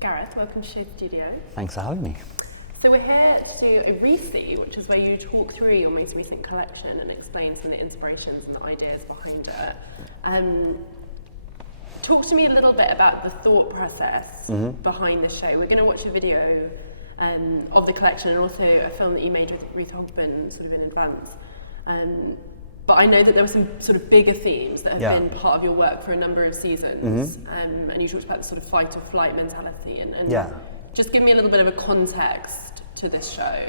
Gareth, welcome to SHOWstudio. Thanks for having me. So we're here to do a re-see, which is where you talk through your most recent collection and explain some of the inspirations and the ideas behind it. Talk to me a little bit about the thought process behind the show. We're going to watch a video of the collection and also a film that you made with Ruth Hogben sort of in advance. But I know that there were some sort of bigger themes that have been part of your work for a number of seasons. And you talked about the sort of fight or flight mentality and just give me a little bit of a context to this show.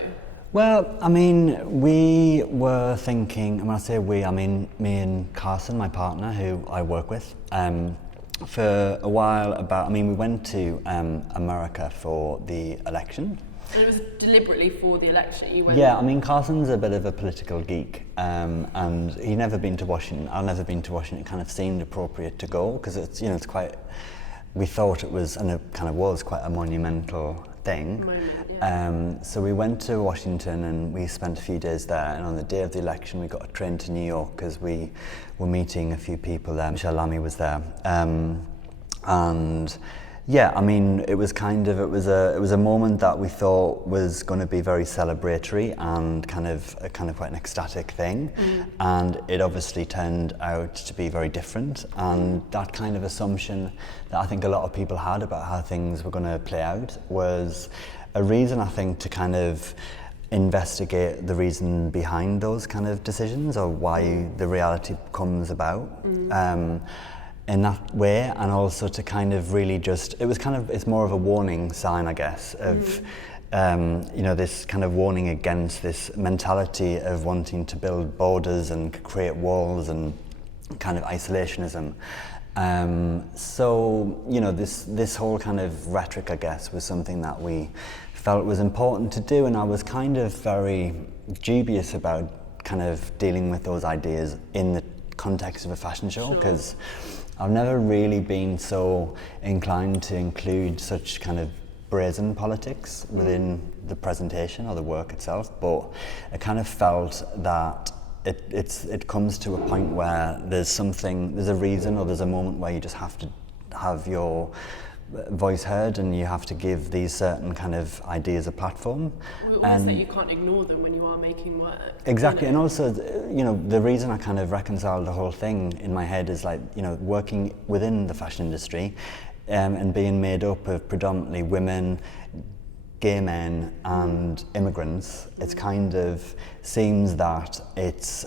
Well, I mean, we were thinking, and when I say we, I mean me and Carson, my partner, who I work with, for a while we went to America for the election. And it was deliberately for the election? You went I mean, Carson's a bit of a political geek, and he'd never been to Washington. I've never been to Washington. It kind of seemed appropriate to go because it's, it's quite. We thought it was, and it kind of was, quite a monumental thing. So we went to Washington and we spent a few days there. And on the day of the election, we got a train to New York because we were meeting a few people there. Michelle Lamy was there, and. Yeah, I mean, it was a moment that we thought was going to be very celebratory and kind of quite an ecstatic thing, and it obviously turned out to be very different. And that kind of assumption that I think a lot of people had about how things were going to play out was a reason, I think, to kind of investigate the reason behind those kind of decisions or why the reality comes about. In that way, and also to kind of really it's more of a warning sign, I guess, of this kind of warning against this mentality of wanting to build borders and create walls and kind of isolationism. This whole kind of rhetoric, I guess, was something that we felt was important to do, and I was kind of very dubious about kind of dealing with those ideas in the context of a fashion show, because I've never really been so inclined to include such kind of brazen politics within the presentation or the work itself, but I kind of felt that it comes to a point where there's a reason or there's a moment where you just have to have your voice heard and you have to give these certain kind of ideas a platform. Almost that you can't ignore them when you are making work. Exactly, and also, the reason I kind of reconciled the whole thing in my head is working within the fashion industry and being made up of predominantly women, gay men and immigrants. It's kind of seems that it's,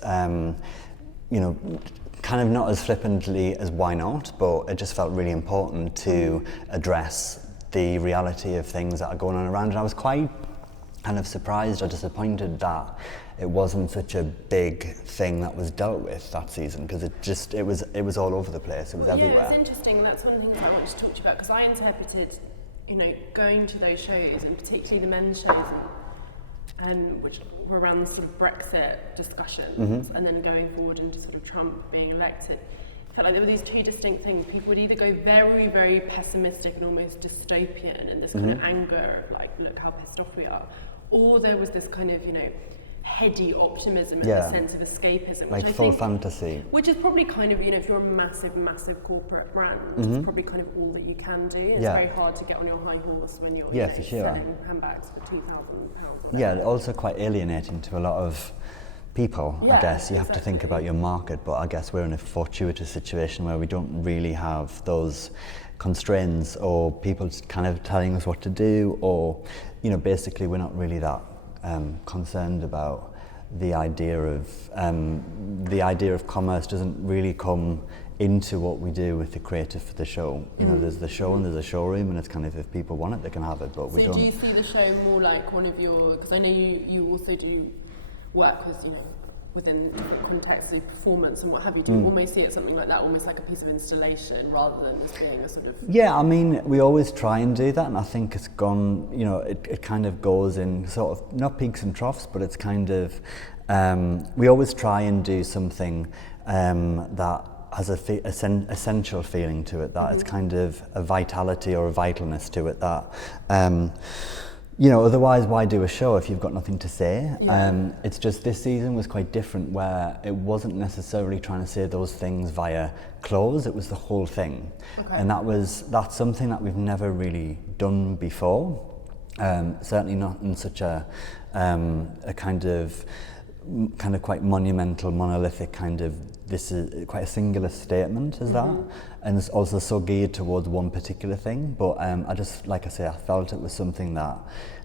kind of not as flippantly as why not, but it just felt really important to address the reality of things that are going on around. And I was quite kind of surprised or disappointed that it wasn't such a big thing that was dealt with that season, because it was all over the place. It was everywhere. Yeah, it's interesting. That's one of the things I wanted to talk to you about, because I interpreted, going to those shows, and particularly the men's shows, which were around the sort of Brexit discussions, and then going forward into sort of Trump being elected. It felt like there were these two distinct things. People would either go very, very pessimistic and almost dystopian in this kind of anger, like, look how pissed off we are, or there was this kind of, heady optimism and a sense of escapism, like full fantasy. Which is probably kind of, if you're a massive, massive corporate brand, it's probably kind of all that you can do. It's very hard to get on your high horse when you're for sure. selling handbags for £2,000. Yeah, also quite alienating to a lot of people, I guess. You have to think about your market, but I guess we're in a fortuitous situation where we don't really have those constraints or people kind of telling us what to do, or, basically we're not really that concerned about the idea of commerce doesn't really come into what we do with the creative for the show. There's the show and there's a showroom, and it's kind of, if people want it, they can have it, but we don't. So do you see the show more like one of your, because I know you also do work with, within different contexts of performance and what have you, do you almost see it something like that, almost like a piece of installation rather than this being a sort of... Yeah, I mean, we always try and do that, and I think it's gone, it kind of goes in sort of, not peaks and troughs, but it's kind of, we always try and do something that has a essential feeling to it, that it's kind of a vitality or a vitalness to it that you know, otherwise why do a show if you've got nothing to say? Yeah. It's just this season was quite different, where it wasn't necessarily trying to say those things via clothes, it was the whole thing. Okay. And that's something that we've never really done before. Certainly not in such a kind of quite monumental, monolithic kind of, this is quite a singular statement as that, and it's also so geared towards one particular thing, but I just, like I say, I felt it was something that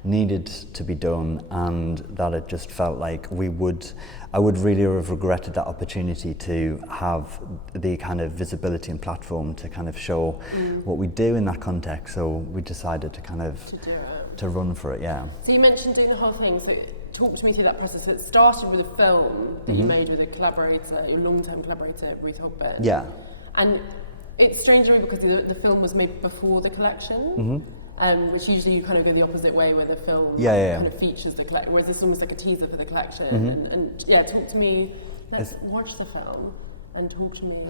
needed to be done, and that it just felt like I would really have regretted that opportunity to have the kind of visibility and platform to kind of show what we do in that context, so we decided to kind of to run for it, yeah. So you mentioned doing the whole thing, so talk to me through that process. So it started with a film that you made with a collaborator, your long-term collaborator, Ruth Hogben. Yeah. And it's strange because the film was made before the collection, which usually you kind of go the opposite way, where the film kind of features the collection, whereas this is almost like a teaser for the collection. And talk to me, let's watch the film and talk to me.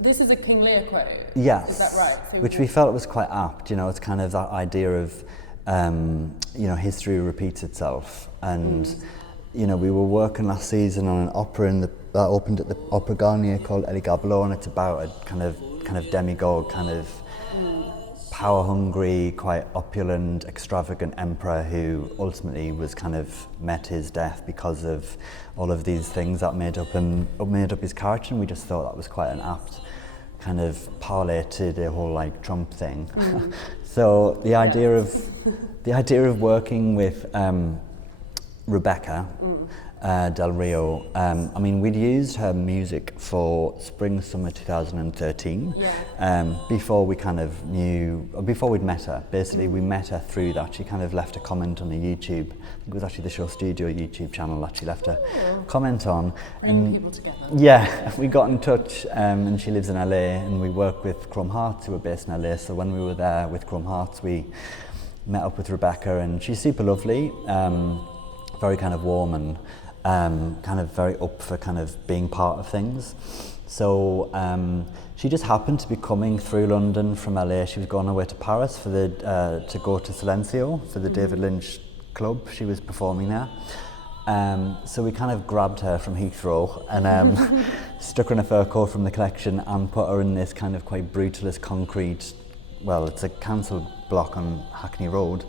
This is a King Lear quote. Yes. Is that right? So which we felt was quite apt, you know, it's kind of that idea of, you know, history repeats itself, and you know, we were working last season on an opera that opened at the Opera Garnier called Elie Gabelot, and it's about a kind of demigod, kind of power-hungry, quite opulent, extravagant emperor who ultimately was kind of met his death because of all of these things that made up his character, and we just thought that was quite an apt kind of parlay to the whole like Trump thing. So the idea of working with Rebecca Del Rio, I mean, we'd used her music for spring summer 2013 before we kind of before we'd met her. Basically we met her through that. She kind of left a comment on the YouTube, I think it was actually the SHOWstudio YouTube channel that she left a comment on. Bringing people together. Yeah, we got in touch, and she lives in LA, and we work with Chrome Hearts, who are based in LA, so when we were there with Chrome Hearts we met up with Rebecca, and she's super lovely, very kind of warm, and kind of very up for kind of being part of things. So she just happened to be coming through London from LA. She was going away to Paris for to go to Silencio for the David Lynch club. She was performing there. So we kind of grabbed her from Heathrow and stuck her in a fur coat from the collection and put her in this kind of quite brutalist concrete, well, it's a council block on Hackney Road,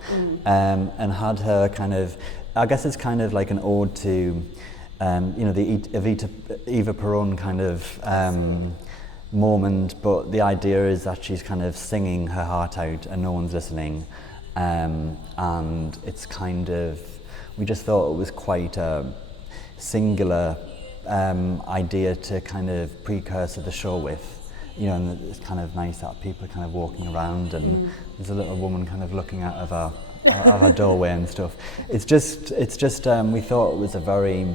and had her kind of, I guess it's kind of like an ode to, you know, the Eva Peron kind of moment, but the idea is that she's kind of singing her heart out and no one's listening, and it's kind of, we just thought it was quite a singular idea to kind of precursor the show with. You know, and it's kind of nice that people are kind of walking around, and there's a little woman kind of looking out of our doorway and stuff. It's just we thought it was a very,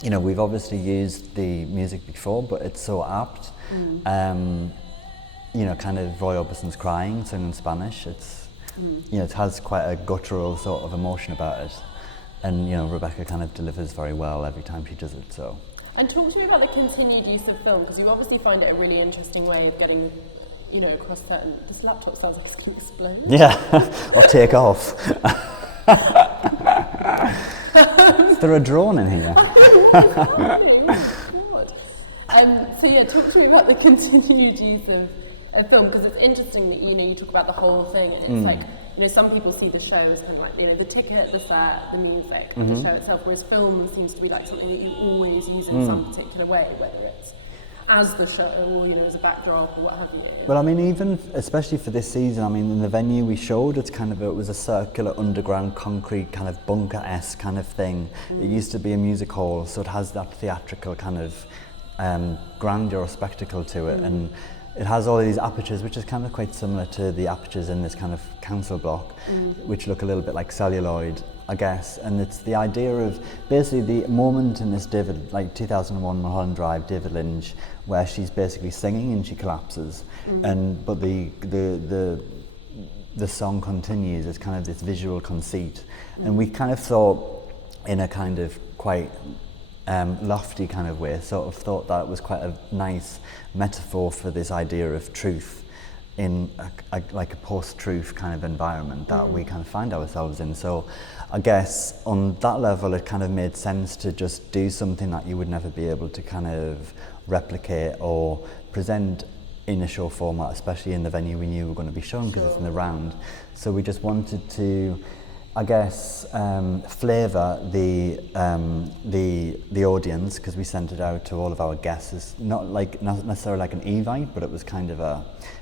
you know, we've obviously used the music before, but it's so apt. You know, kind of Roy Orbison's Crying, sung in Spanish. It's, you know, it has quite a guttural sort of emotion about it, and you know, Rebecca kind of delivers very well every time she does it. So. And talk to me about the continued use of film, because you obviously find it a really interesting way of getting, you know, across certain... This laptop sounds like it's going to explode. Yeah, or take off. Is there a drone in here? So yeah, talk to me about the continued use of film, because it's interesting that, you know, you talk about the whole thing, and it's like, you know, some people see the show as kind of like, you know, the ticket, the set, the music, the show itself, whereas film seems to be like something that you always use in some particular way, whether it's as the show or, you know, as a backdrop or what have you. Well, I mean, even especially for this season, I mean, in the venue we showed, it's kind of, it was a circular underground concrete kind of bunker-esque kind of thing. It used to be a music hall, so it has that theatrical kind of grandeur or spectacle to it, and it has all these apertures, which is kind of quite similar to the apertures in this kind of council block, which look a little bit like celluloid, I guess. And it's the idea of basically the moment in this David, like 2001 Mulholland Drive, David Lynch, where she's basically singing and she collapses, but the song continues. It's kind of this visual conceit, and we kind of thought, in a kind of quite lofty kind of way, sort of thought that it was quite a nice metaphor for this idea of truth, in like a post-truth kind of environment that we kind of find ourselves in. So I guess on that level it kind of made sense to just do something that you would never be able to kind of replicate or present in a show format, especially in the venue we knew we were going to be shown, because it's in the round. So we just wanted to, I guess, flavour the audience, because we sent it out to all of our guests. It's not necessarily like an Evite, but it was kind of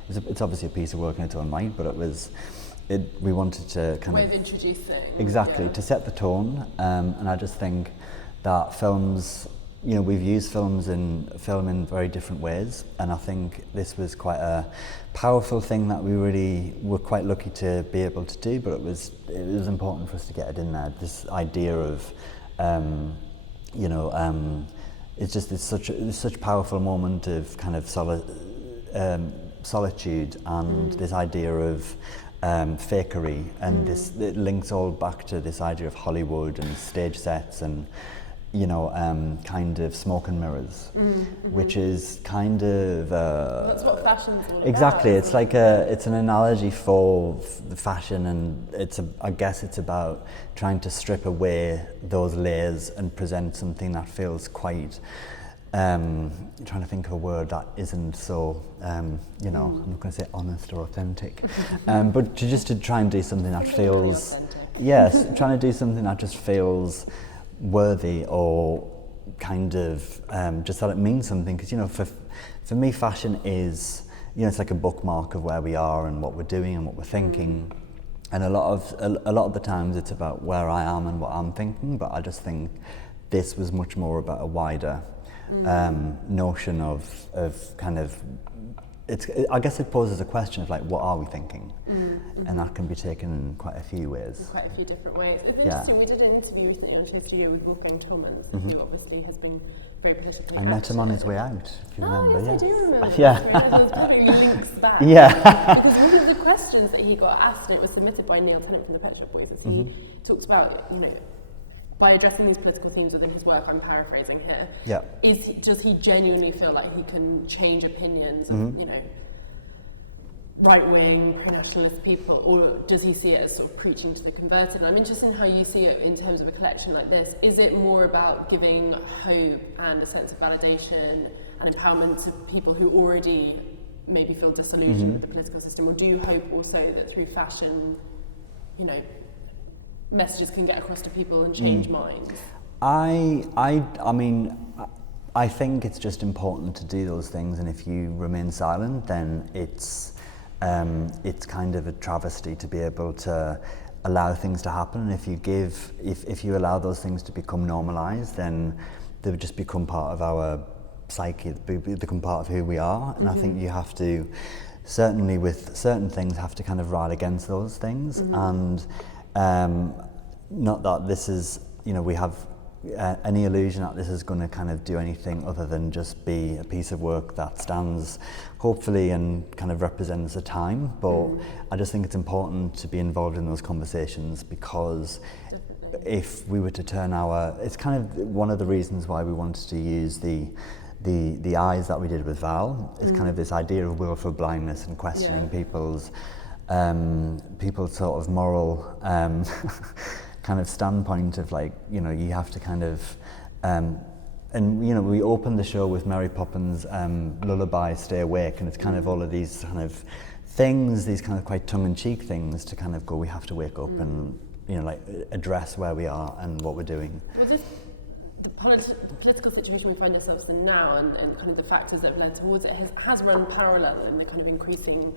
it's obviously a piece of work in its own right, but we wanted to kind of introducing to set the tone, and I just think that films, we've used film in very different ways, and I think this was quite a powerful thing that we really were quite lucky to be able to do, but it was important for us to get it in there. This idea of, it's such a powerful moment of kind of solitude, and this idea of fakery, and it links all back to this idea of Hollywood and stage sets and kind of smoke and mirrors, which is kind of that's what fashion's all about. Exactly, it's like it's an analogy for the fashion, and I guess it's about trying to strip away those layers and present something that feels quite trying to think of a word that isn't so I'm not going to say honest or authentic, but to try and do something that feels trying to do something that just feels worthy, or kind of just that it means something, because for me fashion is it's like a bookmark of where we are and what we're doing and what we're thinking, and a lot of the times it's about where I am and what I'm thinking, but I just think this was much more about a wider notion of kind of I guess it poses a question of like, what are we thinking? And that can be taken in quite a few ways. In quite a few different ways. It's interesting, we did an interview recently on SHOWstudio with Wolfgang Thomas, who obviously has been very politically active. I met him on his way out, if you remember. Yes, I do remember. Yeah. Those perfectly links back. Yeah. Because one of the questions that he got asked, and it was submitted by Neil Tennant from the Pet Shop Boys, is he talks about, by addressing these political themes within his work, I'm paraphrasing here, does he genuinely feel like he can change opinions of, right-wing, pro-nationalist people, or does he see it as sort of preaching to the converted? And I'm interested in how you see it in terms of a collection like this. Is it more about giving hope and a sense of validation and empowerment to people who already maybe feel disillusioned with the political system, or do you hope also that through fashion, messages can get across to people and change minds? I mean, I think it's just important to do those things, and if you remain silent, then it's kind of a travesty to be able to allow things to happen. And if you allow those things to become normalized, then they would just become part of our psyche, they become part of who we are. And I think you have to, certainly with certain things, have to kind of ride against those things. And not that this is, we have any illusion that this is going to kind of do anything other than just be a piece of work that stands hopefully and kind of represents a time, but I just think it's important to be involved in those conversations, because if we were to turn it's kind of one of the reasons why we wanted to use the eyes that we did with Val, is kind of this idea of willful blindness and questioning people's sort of moral kind of standpoint of like, you have to kind of and we opened the show with Mary Poppins' lullaby, Stay Awake, and it's kind of all of these kind of things, these kind of quite tongue-in-cheek things to kind of go, we have to wake up and like address where we are and what we're doing. Well, the political situation we find ourselves in now, and kind of the factors that have led towards it, has run parallel in the kind of increasing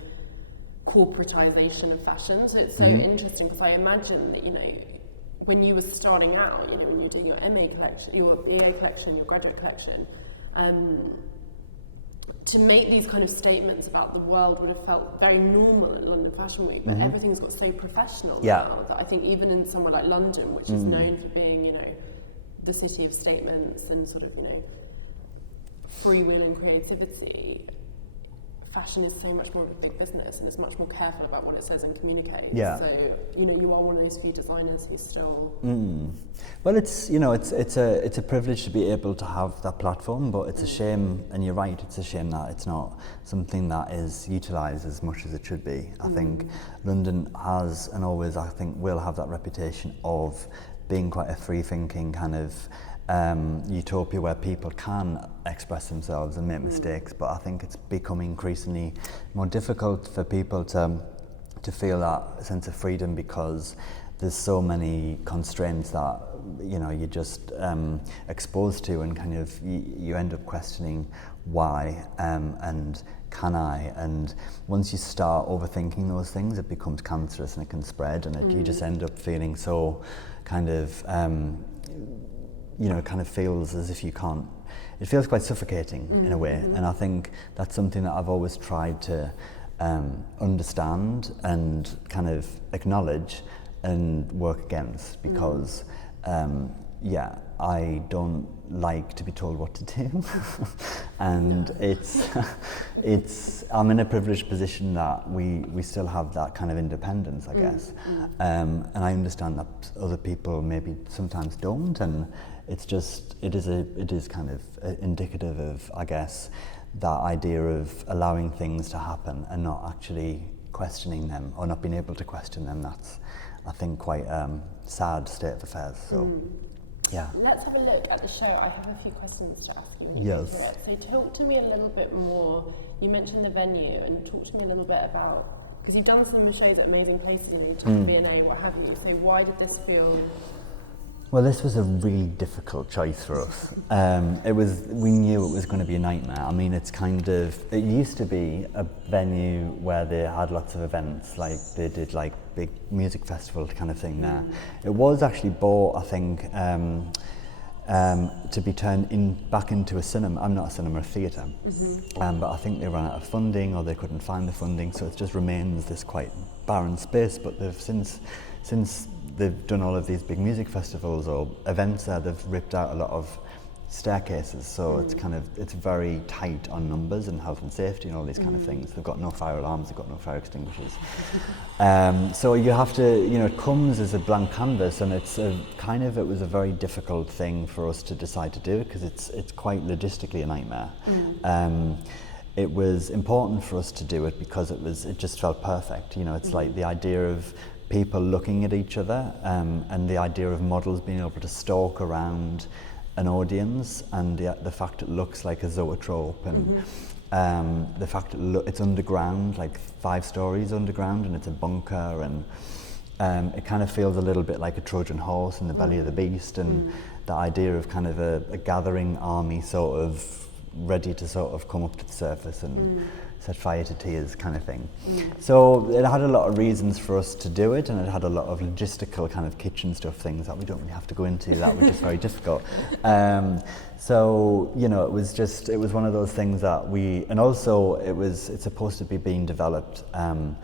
corporatization of fashion. So it's so interesting, because I imagine that when you were starting out, when you were doing your MA collection, your BA collection, your graduate collection, to make these kind of statements about the world would have felt very normal at London Fashion Week, but everything's got so professional now that I think even in somewhere like London, which is known for being, the city of statements and sort of, freewheeling creativity, fashion is so much more of a big business and it's much more careful about what it says and communicates. Yeah. So, you know, you are one of those few designers who's still... Well, it's, you know, it's a privilege to be able to have that platform, but it's a shame, and you're right, it's a shame that it's not something that is utilised as much as it should be. I think London has, and always I think will have that reputation of being quite a free-thinking kind of utopia where people can express themselves and make mistakes, but I think it's becoming increasingly more difficult for people to feel that sense of freedom because there's so many constraints that, you know, you're just exposed to, and kind of you end up questioning why and can I, and once you start overthinking those things it becomes cancerous and it can spread, and you just end up feeling so kind of you know, it kind of feels as if you can't, it feels quite suffocating in a way, and I think that's something that I've always tried to understand and kind of acknowledge and work against, because yeah, I don't like to be told what to do and it's I'm in a privileged position that we still have that kind of independence, I guess, and I understand that other people maybe sometimes don't, and it's just it is kind of indicative of, I guess, that idea of allowing things to happen and not actually questioning them, or not being able to question them. That's, I think, quite sad state of affairs. So yeah. Let's have a look at the show. I have a few questions to ask you. Yes. So talk to me a little bit more. You mentioned the venue, and talk to me a little bit about, because you've done some shows at amazing places in the V&A, what have you. So why did this feel... Well, this was a really difficult choice for us. We knew it was going to be a nightmare. I mean, it's kind of, it used to be a venue where they had lots of events, like they did like big music festival kind of thing there. It was actually bought, I think, to be turned back into a cinema. I'm not a cinema, a theatre. But I think they ran out of funding, or they couldn't find the funding, so it just remains this quite barren space. But they've since they've done all of these big music festivals or events there, they've ripped out a lot of staircases, so it's kind of, it's very tight on numbers and health and safety and all these kind of things. They've got no fire alarms, they've got no fire extinguishers. So you have to, you know, it comes as a blank canvas, and it's a kind of, it was a very difficult thing for us to decide to do, because it's quite logistically a nightmare. It was important for us to do it because it just felt perfect. You know, it's like the idea of people looking at each other, and the idea of models being able to stalk around an audience, and the fact it looks like a zoetrope, and the fact it's underground, like 5 stories underground, and it's a bunker, and it kind of feels a little bit like a Trojan horse in the belly of the beast, and the idea of kind of a gathering army sort of ready to sort of come up to the surface and set fire to tears kind of thing. So it had a lot of reasons for us to do it, and it had a lot of logistical kind of kitchen stuff, things that we don't really have to go into, that were just very difficult. So, you know, it was one of those things that and also it's supposed to be being developed in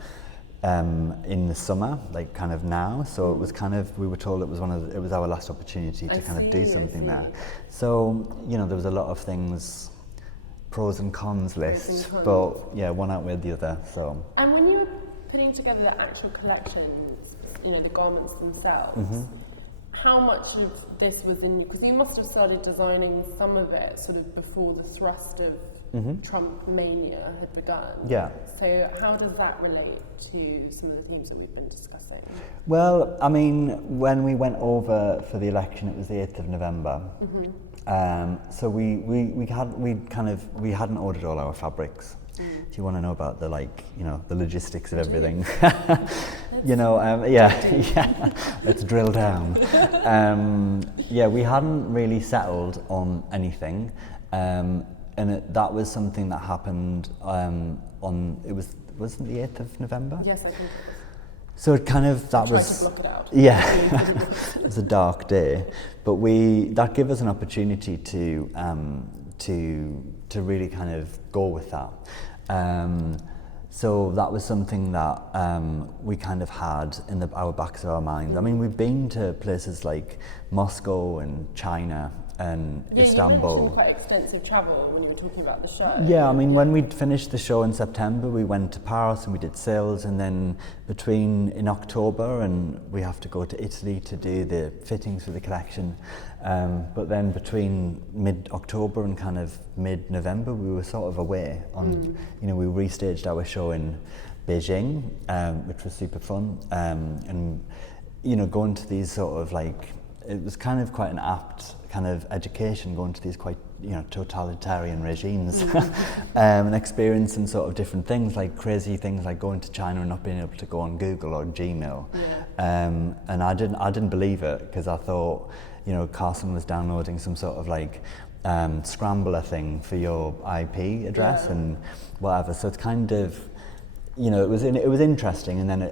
the summer, like kind of now, so it was kind of, we were told it was our last opportunity to kind of do something there. So, you know, there was a lot of things, pros and cons list, but yeah, one outweighed the other. So. And when you were putting together the actual collections, you know, the garments themselves, how much of this was in you? Because you must have started designing some of it sort of before the thrust of Trump mania had begun. Yeah. So how does that relate to some of the themes that we've been discussing? Well, I mean, when we went over for the election, it was the 8th of November. So we hadn't ordered all our fabrics. Do you want to know about the the logistics of everything? You know, yeah. Let's drill down. Yeah, we hadn't really settled on anything, and that was something that happened wasn't the 8th of November? Yes, I think it was. So it kind of, that tried was... to block it out. Yeah, it was a dark day, but that gave us an opportunity to really kind of go with that. So that was something that we kind of had in our backs of our minds. I mean, we've been to places like Moscow and China and Yeah, Istanbul. you mentioned quite extensive travel when you were talking about the show. Yeah, I mean, when we'd finished the show in September, we went to Paris and we did sales, and then in October, and we have to go to Italy to do the fittings for the collection. But then between mid-October and kind of mid-November, we were sort of away on, we restaged our show in Beijing, which was super fun, and going to these sort of it was kind of quite an apt kind of education, going to these quite totalitarian regimes and experiencing sort of different things, like crazy things like going to China and not being able to go on Google or Gmail. And I didn't believe it, because I thought Carson was downloading some sort of scrambler thing for your IP address and whatever. So it's kind of it was interesting, and then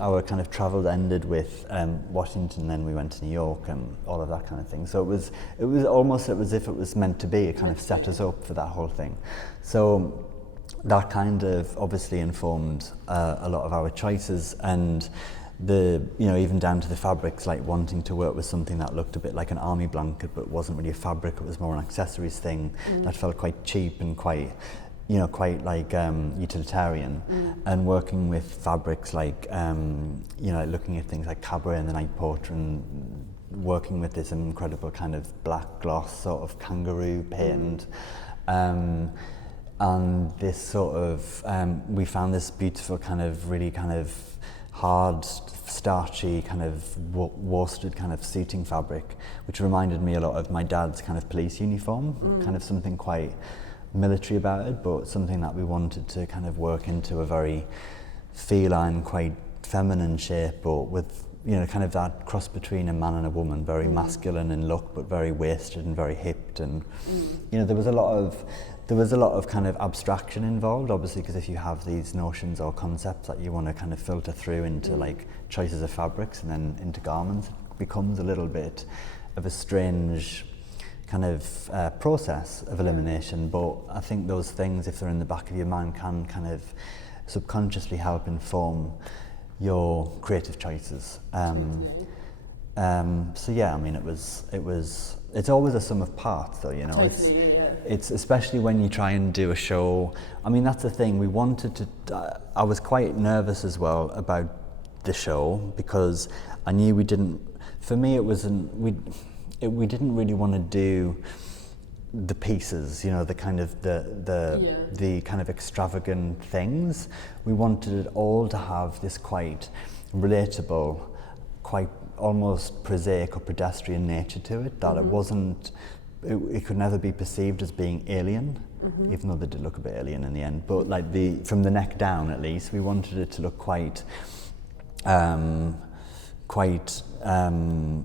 our kind of travel ended with Washington, then we went to New York and all of that kind of thing. So it was almost as if it was meant to be. It kind of set us up for that whole thing. So that kind of obviously informed a lot of our choices, and even down to the fabrics, like wanting to work with something that looked a bit like an army blanket but wasn't really a fabric, it was more an accessories thing that felt quite cheap and quite utilitarian, and working with fabrics like looking at things like Cabaret and the Night Porter, and working with this incredible kind of black gloss sort of kangaroo paint, and this sort of we found this beautiful kind of really kind of hard, starchy kind of worsted kind of suiting fabric, which reminded me a lot of my dad's kind of police uniform, kind of something quite military about it, but something that we wanted to kind of work into a very feline, quite feminine shape, but with kind of that cross between a man and a woman, very masculine in look but very waisted and very hipped, and there was a lot of kind of abstraction involved, obviously, because if you have these notions or concepts that you want to kind of filter through into like choices of fabrics and then into garments, it becomes a little bit of a strange kind of process of elimination. But I think those things, if they're in the back of your mind, can kind of subconsciously help inform your creative choices. So yeah, I mean, it's always a sum of parts, though, It's especially when you try and do a show. I mean, that's the thing. We wanted to. I was quite nervous as well about the show, because I knew we didn't. For me, it wasn't. We didn't really want to do the pieces, the kind of the kind of extravagant things. We wanted it all to have this quite relatable, quite almost prosaic or pedestrian nature to it, that it wasn't, it could never be perceived as being alien, even though they did look a bit alien in the end, but like from the neck down, at least, we wanted it to look quite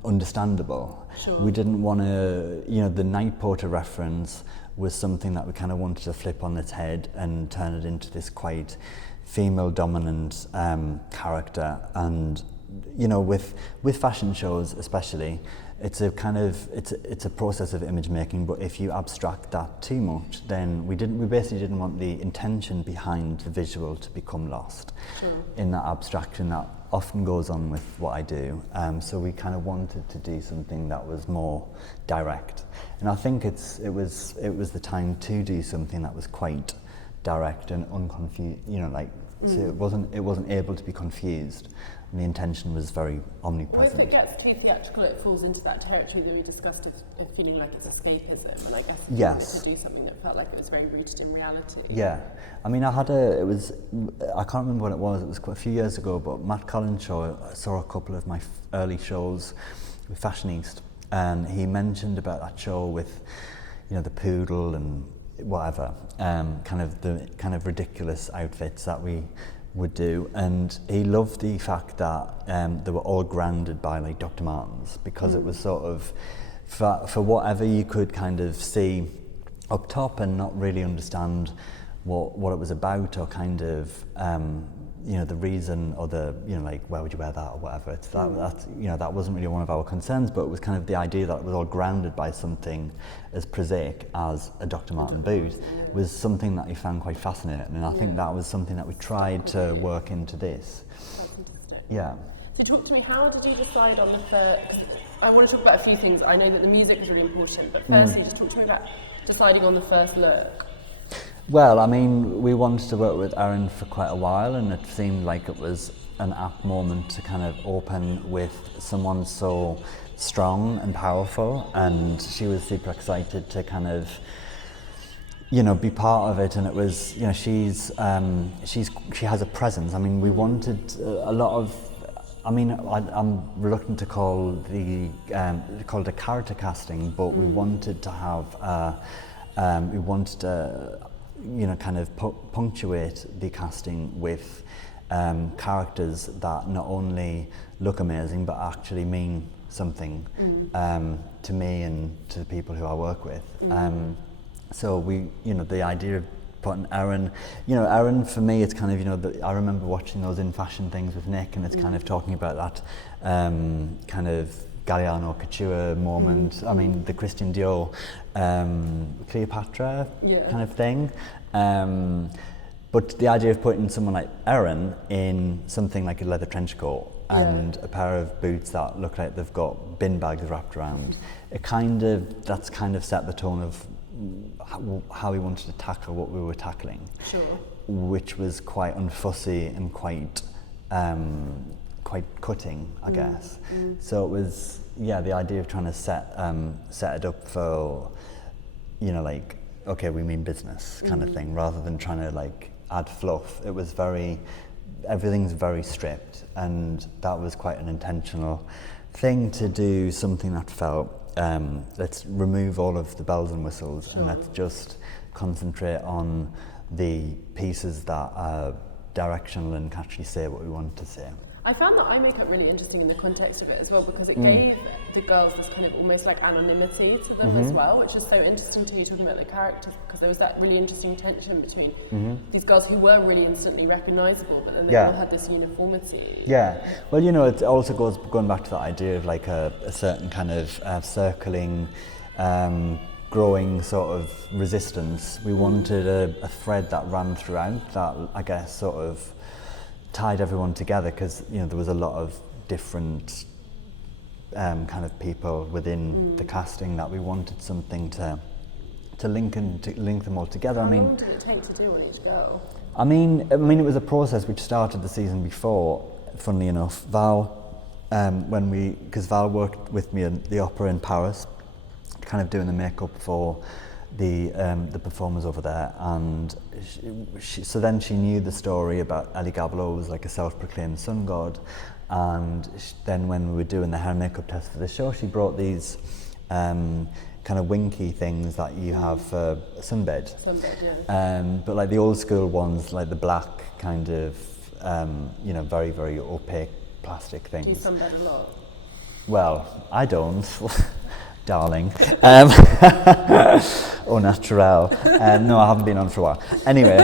understandable. Sure. We didn't want to, the Night Porter reference was something that we kind of wanted to flip on its head and turn it into this quite female dominant character. And with fashion shows especially, it's a kind of it's a process of image making, but if you abstract that too much, then we basically didn't want the intention behind the visual to become lost in that abstraction that often goes on with what I do. So we kind of wanted to do something that was more direct, and I think it was the time to do something that was quite direct and unconfused. So it wasn't able to be confused. And the intention was very omnipresent. Well, if it gets too theatrical, it falls into that territory that we discussed of feeling like it's escapism, and I guess we wanted to do something that felt like it was very rooted in reality. Yeah, I mean, I can't remember when it was quite a few years ago, but Matt Collins' show, I saw a couple of my early shows with Fashion East, and he mentioned about that show with, the poodle and whatever, kind of ridiculous outfits that we would do, and he loved the fact that they were all grounded by like Dr. Martens, because it was sort of for whatever you could kind of see up top and not really understand what it was about, or kind of the reason, or the like why would you wear that or whatever. It's that wasn't really one of our concerns, but it was kind of the idea that it was all grounded by something as prosaic as a Dr. Marten boot was something that he found quite fascinating, and I think that was something that we tried to work into this. That's fantastic. Yeah. So talk to me, how did you decide on the first, because I want to talk about a few things. I know that the music is really important, but firstly, just talk to me about deciding on the first look. Well, I mean, we wanted to work with Erin for quite a while, and it seemed like it was an apt moment to kind of open with someone so strong and powerful, and she was super excited to kind of, you know, be part of it. And it was, you know, she has a presence. I mean, we wanted a lot of, I mean, I'm reluctant to call it a character casting, but we wanted to have, we wanted to, you know, kind of punctuate the casting with characters that not only look amazing but actually mean something to me and to the people who I work with. So we, you know, the idea of putting Erin, you know, Erin for me, it's kind of, you know, I remember watching those In Fashion things with Nick, and it's kind of talking about that kind of Galliano couture moment. I mean, the Christian Dior, Cleopatra kind of thing. But the idea of putting someone like Erin in something like a leather trench coat and a pair of boots that look like they've got bin bags wrapped around, that's kind of set the tone of how we wanted to tackle what we were tackling. Sure. Which was quite unfussy and quite cutting, I guess. So it was, the idea of trying to set it up for, you know, like, okay, we mean business kind of thing, rather than trying to like add fluff. It was everything's very stripped, and that was quite an intentional thing to do, something that felt, let's remove all of the bells and whistles and let's just concentrate on the pieces that are directional and can actually say what we want to say. I found that eye makeup really interesting in the context of it as well, because it gave the girls this kind of almost like anonymity to them as well, which is so interesting to you talking about the characters, because there was that really interesting tension between these girls who were really instantly recognisable, but then they all had this uniformity. Yeah, well, you know, it also going back to that idea of like a certain kind of circling, growing sort of resistance. We wanted a thread that ran throughout, that I guess sort of tied everyone together, because, you know, there was a lot of different kind of people within the casting that we wanted something to link them all together. How long did it take to do on each girl? I mean, it was a process which started the season before. Funnily enough, Val, because Val worked with me in the opera in Paris, kind of doing the makeup for the performers over there, and so then she knew the story about Ellie Gablo was like a self-proclaimed sun god, and then when we were doing the hair and makeup test for the show, she brought these kind of winky things that you have for sunbed. But like the old school ones, like the black kind of you know, very, very opaque plastic things. Do you sunbed a lot? Well, I don't. Darling. Au naturel. No, I haven't been on for a while. Anyway,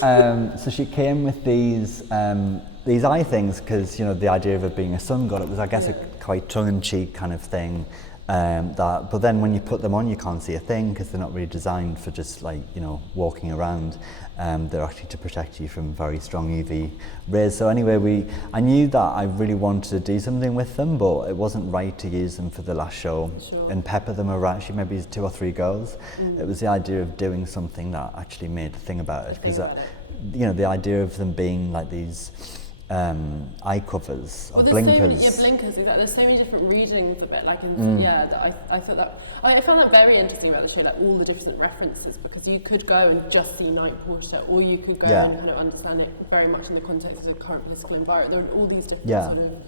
so she came with these eye things, because, you know, the idea of it being a sun god, it was, I guess, a quite tongue-in-cheek kind of thing. But then when you put them on, you can't see a thing, because they're not really designed for just like, you know, walking around. They're actually to protect you from very strong UV rays. So anyway, I knew that I really wanted to do something with them, but it wasn't right to use them for the last show and pepper them around. She maybe 2 or 3 girls. It was the idea of doing something that actually made a thing about it, because you know, the idea of them being like these eye covers or blinkers. Blinkers, exactly. There's so many different readings of it, like that I thought that I found that very interesting about the show, like all the different references, because you could go and just see Night Porter, or you could go and kind of understand it very much in the context of the current political environment. There were all these different sort of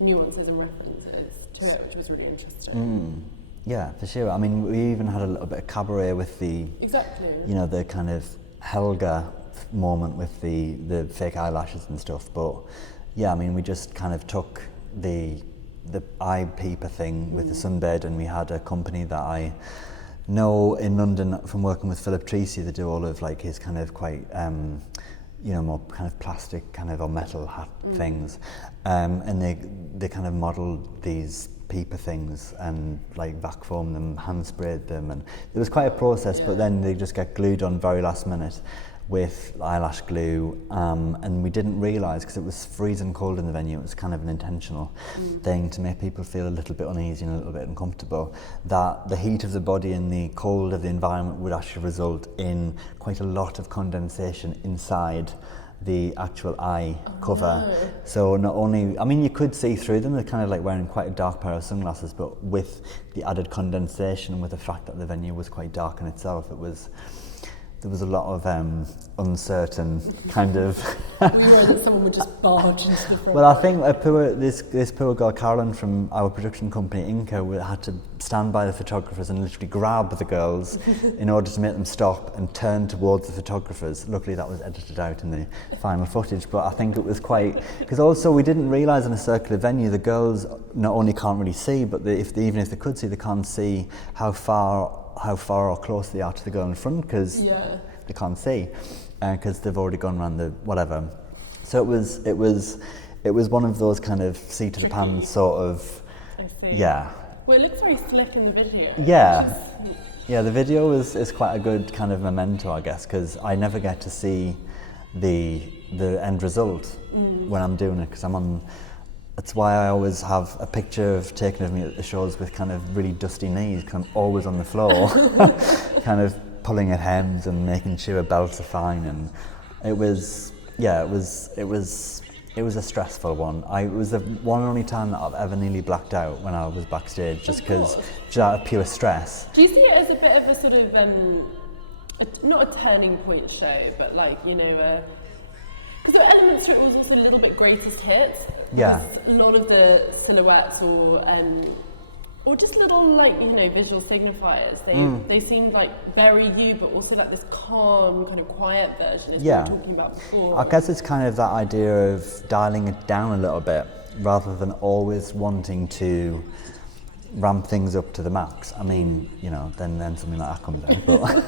nuances and references to it, which was really interesting. Yeah, for sure. I mean, we even had a little bit of cabaret with the you know, the kind of Helga moment with the fake eyelashes and stuff, but I mean, we just kind of took the eye peeper thing with the sunbed, and we had a company that I know in London from working with Philip Treacy. They do all of like his kind of quite you know, more kind of plastic kind of or metal hat things, and they kind of modelled these peeper things and like vac foamed them, hand sprayed them, and it was quite a process. But then they just get glued on very last minute. with eyelash glue, and we didn't realise, because it was freezing cold in the venue, it was kind of an intentional thing to make people feel a little bit uneasy and a little bit uncomfortable, that the heat of the body and the cold of the environment would actually result in quite a lot of condensation inside the actual eye cover. No. So not only, I mean, you could see through them, they're kind of like wearing quite a dark pair of sunglasses, but with the added condensation and with the fact that the venue was quite dark in itself, there was a lot of uncertain kind of... We worried that someone would just barge into the front. Well, I think this poor girl, Carolyn, from our production company, Inca, had to stand by the photographers and literally grab the girls in order to make them stop and turn towards the photographers. Luckily, that was edited out in the final footage, but I think it was quite... Because also, we didn't realise in a circular venue, the girls not only can't really see, but even if they could see, they can't see how far or close they are to the girl in front, because they can't see, because they've already gone around the whatever. So it was one of those kind of seat of the pants sort of. I see. Yeah. Well, it looks very slick in the video. Yeah. Yeah, the video is quite a good kind of memento, I guess, because I never get to see the end result when I'm doing it, because I'm on. That's why I always have a picture taken of me at the shows with kind of really dusty knees, because I'm always on the floor, kind of pulling at hems and making sure belts are fine. And it was a stressful one. It was the one and only time that I've ever nearly blacked out when I was backstage, just out of pure stress. Do you see it as a bit of a sort of, not a turning point show, but like, you know, because there were elements to it was also a little bit greatest hits. Yeah. A lot of the silhouettes or just little, like, you know, visual signifiers. They seemed like very you, but also like this calm, kind of quiet version as we were talking about before. I guess it's kind of that idea of dialing it down a little bit, rather than always wanting to ramp things up to the max. I mean, you know, then something like that comes out, but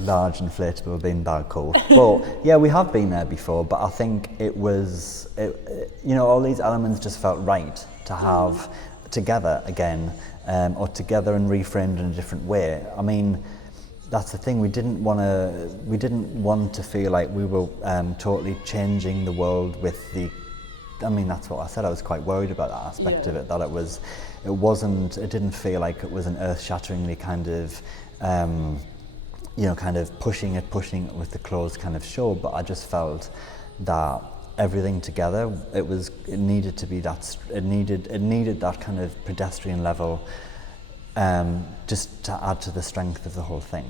large inflatable beanbag cool. But yeah, we have been there before, but I think you know, all these elements just felt right to have together again, or together and reframed in a different way. I mean, that's the thing, we didn't want to feel like we were totally changing the world with the, I mean, that's what I said, I was quite worried about that aspect of it, that it didn't feel like it was an earth-shatteringly kind of you know, kind of pushing it with the closed kind of show, but I just felt that everything together, it needed to be that, it needed that kind of pedestrian level, just to add to the strength of the whole thing.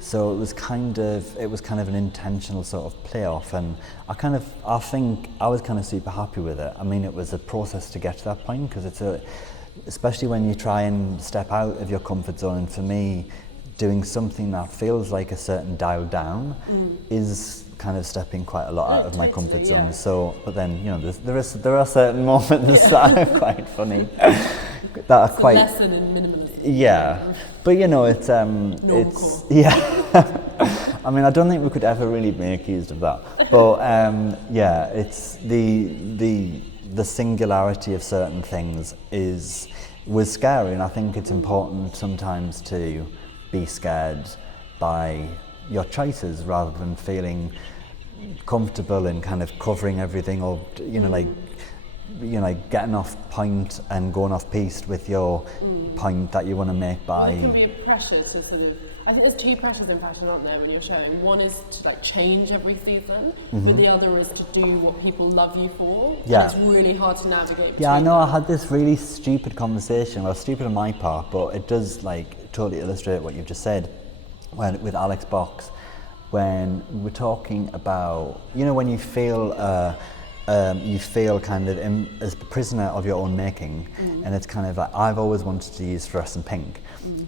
So it was kind of an intentional sort of playoff, and I think I was kind of super happy with it. I mean, it was a process to get to that point, because especially when you try and step out of your comfort zone, and for me, doing something that feels like a certain dial down is kind of stepping quite a lot out of my comfort zone. So, but then, you know, there are certain moments that are quite funny. That are it's quite a lesson in minimalism. Yeah, but you know, it's yeah. I mean, I don't think we could ever really be accused of that. But yeah, it's the singularity of certain things was scary, and I think it's important sometimes to be scared by your choices rather than feeling comfortable in kind of covering everything, or like getting off point and going off piste with your point that you want to make by. There can be a pressure to sort of. I think there's two pressures in fashion, aren't there, when you're showing? One is to like change every season, but the other is to do what people love you for. Yeah. And it's really hard to navigate. Yeah, I know. I had this really stupid conversation. Well, stupid on my part, but it does like totally illustrate what you've just said. With Alex Box, when we're talking about, you know, when you feel kind of as a prisoner of your own making, and it's kind of like, I've always wanted to use fluorescent pink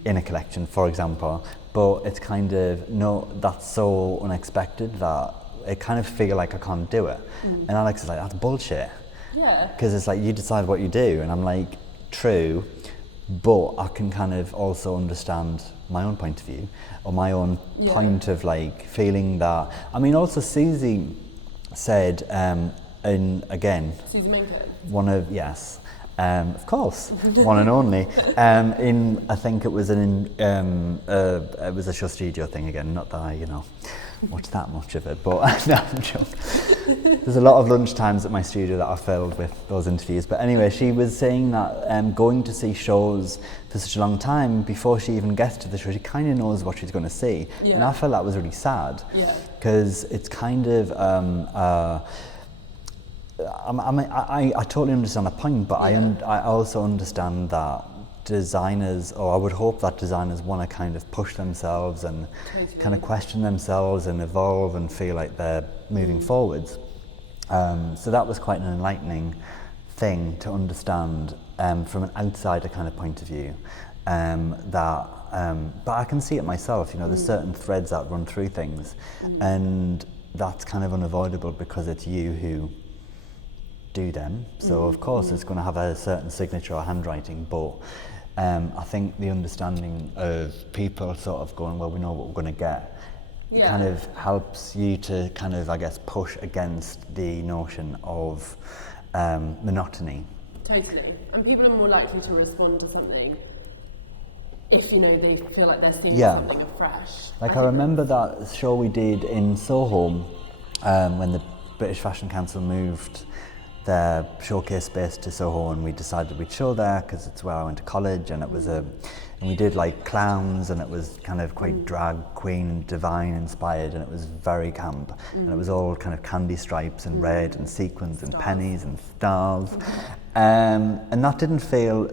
in a collection, for example, but it's kind of, no, that's so unexpected that it kind of feel like I can't do it. And Alex is like, that's bullshit. Yeah. Because it's like, you decide what you do, and I'm like, true, but I can kind of also understand my own point of view, or my own point of like feeling that. I mean, also Susie said, Susie Minko. one of, yes, of course, one and only, I think it was it was a SHOWstudio thing again, not that I, watch that much of it, but no, I'm joking. There's a lot of lunch times at my studio that are filled with those interviews. But anyway, she was saying that going to see shows for such a long time, before she even gets to the show, she kind of knows what she's going to see. Yeah. And I felt that was really sad. Because it's kind of, I totally understand the point, but I also understand that designers, or I would hope that designers want to kind of push themselves and kind of question themselves and evolve and feel like they're moving forwards. So that was quite an enlightening thing to understand from an outsider kind of point of view. But I can see it myself, you know, there's certain threads that run through things, and that's kind of unavoidable because it's you who do them. So of course it's going to have a certain signature or handwriting, but I think the understanding of people sort of going, well, we know what we're going to get, it kind of helps you to kind of, I guess, push against the notion of monotony. Totally. And people are more likely to respond to something if, you know, they feel like they're seeing something afresh. Like I remember that show we did in Soho when the British Fashion Council moved their showcase space to Soho, and we decided we'd show there because it's where I went to college, and it was and we did like clowns, and it was kind of quite drag queen, divine inspired, and it was very camp, and it was all kind of candy stripes and red and sequins and pennies and stars, and that didn't feel,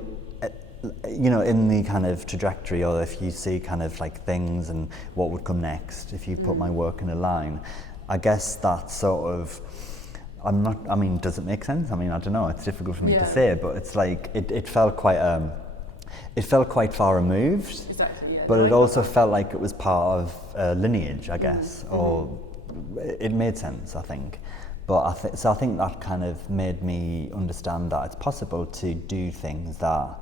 you know, in the kind of trajectory, or if you see kind of like things and what would come next if you put my work in a line, I guess that sort of, I mean, does it make sense? I mean, I don't know, it's difficult for me to say, but it's like, it felt quite far removed. Exactly, yeah. But it also felt like it was part of a lineage, I guess, or it made sense, I think. But so I think that kind of made me understand that it's possible to do things that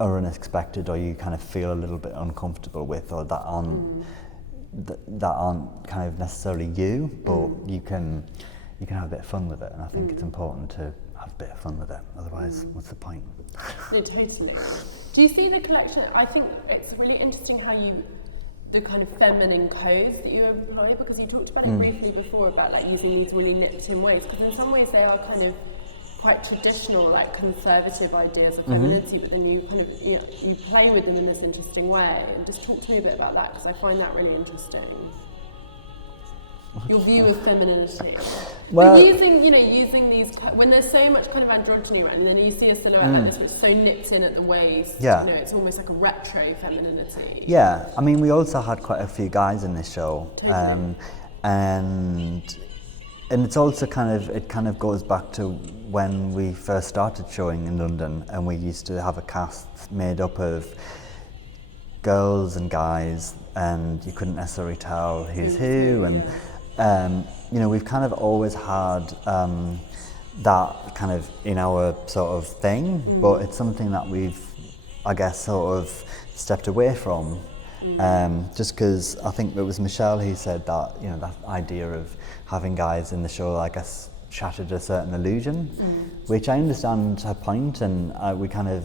are unexpected, or you kind of feel a little bit uncomfortable with, or that aren't kind of necessarily you, but you can have a bit of fun with it, and I think it's important to have a bit of fun with it, otherwise what's the point? No, totally. Do you see the collection? I think it's really interesting how the kind of feminine codes that you employ, because you talked about it briefly before about like using these really nipped in ways, because in some ways they are kind of quite traditional, like conservative ideas of femininity, but then you kind of, you know, you play with them in this interesting way. And just talk to me a bit about that, because I find that really interesting. Your view of femininity. Well, but using these, when there's so much kind of androgyny around, and then you see a silhouette like this which is so nipped in at the waist, you know, it's almost like a retro femininity. Yeah, I mean, we also had quite a few guys in this show. Totally. And it's also kind of goes back to when we first started showing in London, and we used to have a cast made up of girls and guys, and you couldn't necessarily tell who's who, and you know, we've kind of always had that kind of in our sort of thing, but it's something that we've, I guess, sort of stepped away from, just because I think it was Michelle who said that, you know, that idea of having guys in the show, I guess, shattered a certain illusion, which I understand her point, and we kind of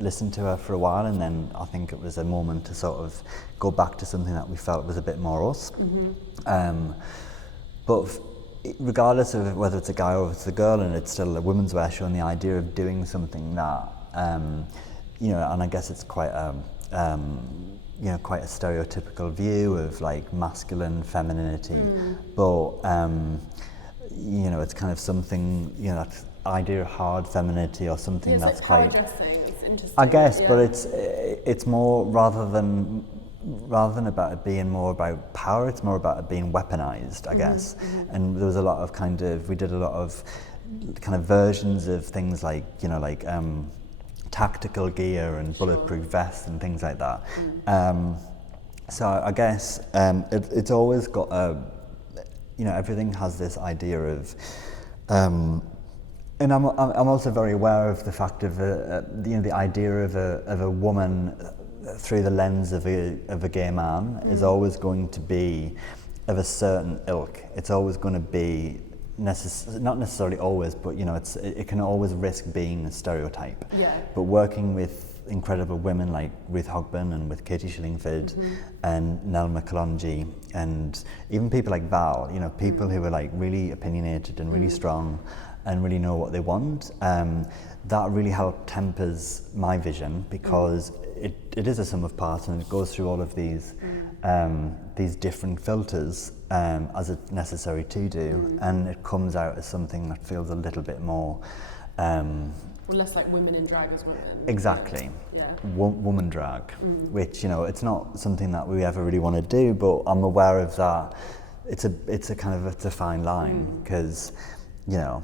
listened to her for a while, and then I think it was a moment to sort of go back to something that we felt was a bit more us. But regardless of whether it's a guy or it's a girl, and it's still a women's wear show, and the idea of doing something that, you know, and I guess it's quite you know, quite a stereotypical view of like masculine femininity, but you know, it's kind of something, you know, that idea of hard femininity, or something that's like quite, dressing. It's interesting, I guess, but it's more, rather than about it being more about power, it's more about it being weaponized, I guess. And there was a lot of we did a lot of kind of versions of things like, you know, like tactical gear and bulletproof vests and things like that. So I guess it's always got you know, everything has this idea of, and I'm also very aware of the fact of you know, the idea of a woman through the lens of a gay man is always going to be of a certain ilk. It's always going to be not necessarily always, but you know, it can always risk being a stereotype. Yeah. But working with incredible women like Ruth Hogben and with Katie Shillingford and Nelma Kalonji, and even people like Val, you know, people who are like really opinionated and really strong and really know what they want. That really helped tempers my vision, because it is a sum of parts, and it goes through all of these different filters as it's necessary to do, and it comes out as something that feels a little bit more well, less like women in drag as women. Exactly. Yeah. Woman drag, which, you know, it's not something that we ever really want to do, but I'm aware of that. It's a kind of a fine line, because, you know,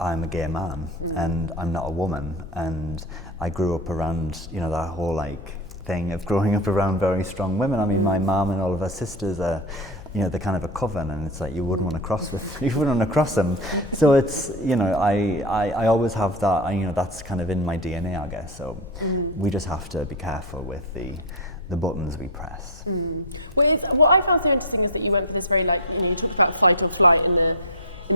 I'm a gay man and I'm not a woman, and I grew up around, you know, that whole like thing of growing up around very strong women. I mean, my mum and all of her sisters are, you know, they're kind of a coven, and it's like you wouldn't want to cross them. So it's, you know, I always have that, you know, that's kind of in my DNA, I guess. So we just have to be careful with the buttons we press. Well, what I found so interesting is that you went for this very, like, you talked about fight or flight in the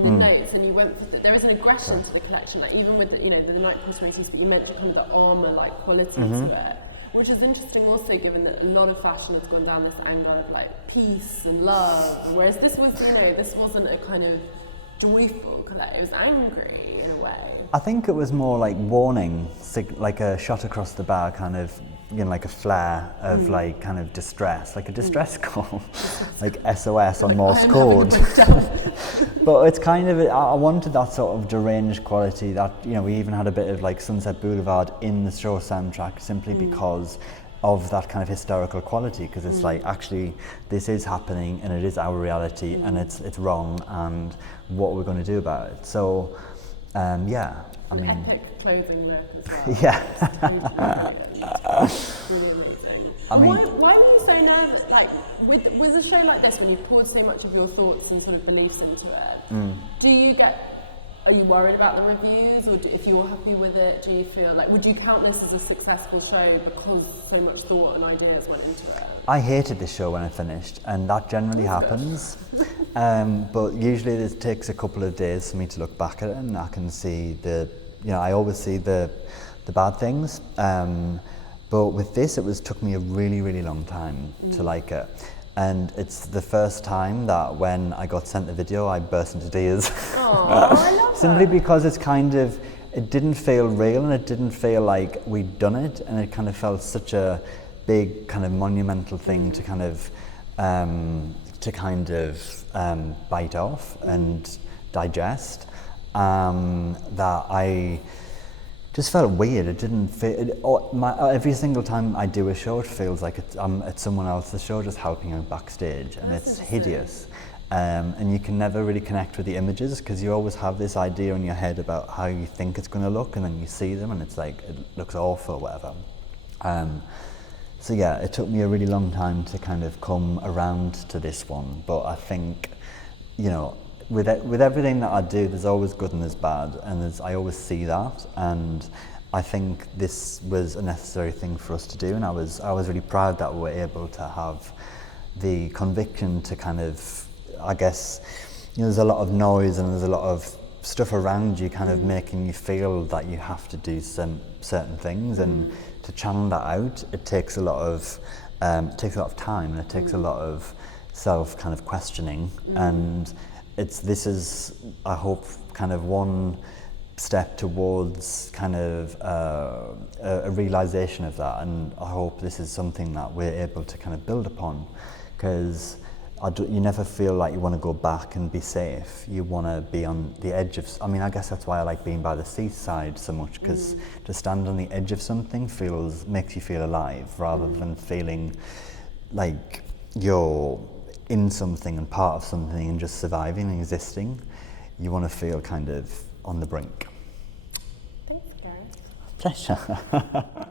notes, and you went for there is an aggression to the collection, like even with the, you know, the night possibilities, but you mentioned kind of the armor-like quality to it, which is interesting also, given that a lot of fashion has gone down this angle of like peace and love, whereas this was, you know, this wasn't a kind of joyful collection, it was angry in a way. I think it was more like warning, like a shot across the bow, kind of, you know, like a flare of like kind of distress, like a distress call, like SOS on like, Morse code. But it's kind of, I wanted that sort of deranged quality that, you know, we even had a bit of like Sunset Boulevard in the show soundtrack, simply because of that kind of hysterical quality, because it's like, actually, this is happening and it is our reality and it's wrong, and what we're going to do about it. So, yeah. I mean, epic clothing look as well. Yeah. Really amazing. I mean, why are you so nervous? Like with a show like this, when you've poured so much of your thoughts and sort of beliefs into it, are you worried about the reviews, or if you're happy with it, do you feel like, would you count this as a successful show because so much thought and ideas went into it? I hated this show when it finished, and that generally happens. But usually it takes a couple of days for me to look back at it, and I can see I always see the bad things. But with this, took me a really, really long time to like it. And it's the first time that when I got sent the video, I burst into tears. Oh, I love Simply because it's kind of, it didn't feel real, and it didn't feel like we'd done it, and it kind of felt such a big kind of monumental thing to kind of bite off and digest, that I just felt weird. It didn't feel, every single time I do a show, it feels like I'm at someone else's show, just helping out backstage, and it's hideous. And you can never really connect with the images, because you always have this idea in your head about how you think it's going to look, and then you see them and it's like, it looks awful or whatever. So yeah, it took me a really long time to kind of come around to this one, but I think, you know, with everything that I do, there's always good and there's bad, and I always see that, and I think this was a necessary thing for us to do, and I was really proud that we were able to have the conviction to kind of, I guess, you know, there's a lot of noise and there's a lot of stuff around you kind of making you feel that you have to do some certain things, and to channel that out, it takes a lot of time, and it takes a lot of self kind of questioning, and this is, I hope, kind of one step towards kind of a realization of that, and I hope this is something that we're able to kind of build upon, because you never feel like you want to go back and be safe. You want to be on the edge of, I mean, I guess that's why I like being by the seaside so much, because to stand on the edge of something makes you feel alive, rather than feeling like you're in something and part of something and just surviving and existing. You want to feel kind of on the brink. Thanks, Gareth. Pleasure.